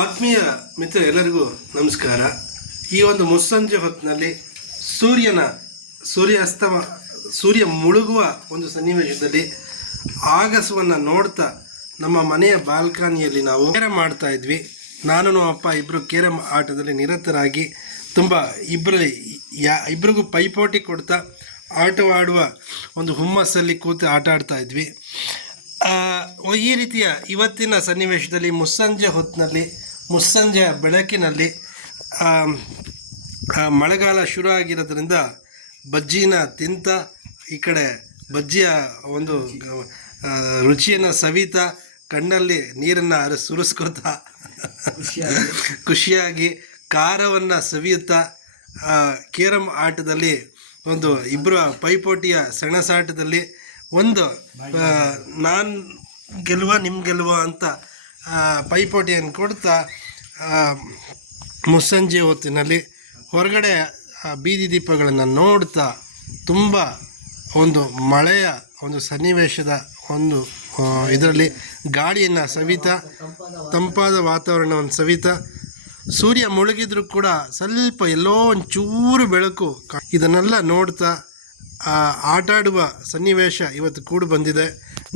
ಆತ್ಮೀಯ ಮಿತ್ರ ಎಲ್ಲರಿಗೂ ನಮಸ್ಕಾರ. ಈ ಒಂದು ಮುಸ್ಸಂಜೆ ಹೊತ್ತಿನಲ್ಲಿ ಸೂರ್ಯ ಮುಳುಗುವ ಒಂದು ಸನ್ನಿವೇಶದಲ್ಲಿ ಆಗಸವನ್ನು ನೋಡ್ತಾ ನಮ್ಮ ಮನೆಯ ಬಾಲ್ಕನಿಯಲ್ಲಿ ನಾವು ಕೇರಂ ಆಡ್ತಾ ಇದ್ವಿ. ನಾನು ಅಪ್ಪ ಇಬ್ಬರು ಕೇರಂ ಆಟದಲ್ಲಿ ನಿರತರಾಗಿ ತುಂಬ ಇಬ್ಬರಿಗೂ ಪೈಪೋಟಿ ಕೊಡ್ತಾ ಆಟವಾಡುವ ಒಂದು ಹುಮ್ಮಸ್ಸಲ್ಲಿ ಕೂತು ಆಟ ಆಡ್ತಾ ಇದ್ವಿ. ಈ ರೀತಿಯ ಇವತ್ತಿನ ಸನ್ನಿವೇಶದಲ್ಲಿ ಮುಸ್ಸಂಜೆಯ ಬೆಳಕಿನಲ್ಲಿ ಮಳೆಗಾಲ ಶುರು ಆಗಿರೋದ್ರಿಂದ ಬಜ್ಜಿನ ತಿಂತ ಈ ಕಡೆ ಬಜ್ಜಿಯ ಒಂದು ರುಚಿಯನ್ನು ಸವಿತಾ ಕಣ್ಣಲ್ಲಿ ನೀರನ್ನು ಸುರಿಸ್ಕೊತಾ ಖುಷಿಯಾಗಿ ಖಾರವನ್ನು ಸವಿಯುತ್ತಾ ಕೇರಂ ಆಟದಲ್ಲಿ ಒಂದು ಇಬ್ಬರ ಪೈಪೋಟಿಯ ಸೆಣಸಾಟದಲ್ಲಿ ಒಂದು ನಾನು ನಿಮ್ಮ ಗೆಲುವ ಅಂತ ಪೈಪೋಟಿಯನ್ನು ಕೊಡ್ತಾ ಮುಸ್ಸಂಜೆ ಹೊತ್ತಿನಲ್ಲಿ ಹೊರಗಡೆ ಬೀದಿ ದೀಪಗಳನ್ನು ನೋಡ್ತಾ ತುಂಬ ಒಂದು ಮಳೆಯ ಒಂದು ಸನ್ನಿವೇಶದ ಒಂದು ಇದರಲ್ಲಿ ಗಾಳಿಯನ್ನು ಸವಿತಾ ತಂಪಾದ ವಾತಾವರಣವನ್ನು ಸವಿತಾ ಸೂರ್ಯ ಮುಳುಗಿದ್ರೂ ಕೂಡ ಸ್ವಲ್ಪ ಎಲ್ಲೋ ಒಂಚೂರು ಬೆಳಕು ಇದನ್ನೆಲ್ಲ ನೋಡ್ತಾ ಆಟಾಡುವ ಸನ್ನಿವೇಶ ಇವತ್ತು ಕೂಡಿ ಬಂದಿದೆ.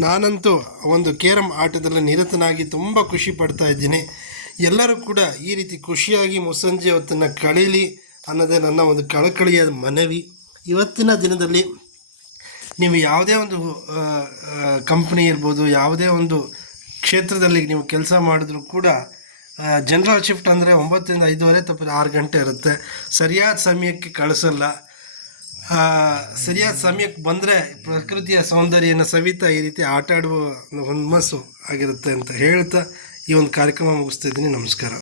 ನಾನಂತೂ ಒಂದು ಕೇರಂ ಆಟದಲ್ಲಿ ನಿರತನಾಗಿ ತುಂಬ ಖುಷಿ ಪಡ್ತಾ ಇದ್ದೀನಿ. ಎಲ್ಲರೂ ಕೂಡ ಈ ರೀತಿ ಖುಷಿಯಾಗಿ ಮುಸ್ಸಂಜೆ ಹೊತ್ತನ್ನು ಕಳೀಲಿ ಅನ್ನೋದೇ ನನ್ನ ಒಂದು ಕಳಕಳಿಯ ಮನವಿ. ಇವತ್ತಿನ ದಿನದಲ್ಲಿ ನೀವು ಯಾವುದೇ ಒಂದು ಕಂಪ್ನಿ ಇರ್ಬೋದು, ಯಾವುದೇ ಒಂದು ಕ್ಷೇತ್ರದಲ್ಲಿ ನೀವು ಕೆಲಸ ಮಾಡಿದ್ರೂ ಕೂಡ ಜನರಲ್ ಶಿಫ್ಟ್ ಅಂದರೆ 9ರಿಂದ 5:30 ತಪ್ಪಿದ್ರೆ 6 ಗಂಟೆ ಇರುತ್ತೆ. ಸರಿಯಾದ ಸಮಯಕ್ಕೆ ಕಳಿಸಲ್ಲ. ಸರಿಯಾದ ಸಮಯಕ್ಕೆ ಬಂದರೆ ಪ್ರಕೃತಿಯ ಸೌಂದರ್ಯನ ಸವಿತಾ ಈ ರೀತಿ ಆಟ ಆಡುವ ಹುಮ್ಮಸ್ಸು ಆಗಿರುತ್ತೆ ಅಂತ ಹೇಳ್ತಾ ಈ ಒಂದು ಕಾರ್ಯಕ್ರಮ ಮುಗಿಸ್ತಾ ಇದ್ದೀನಿ. ನಮಸ್ಕಾರ.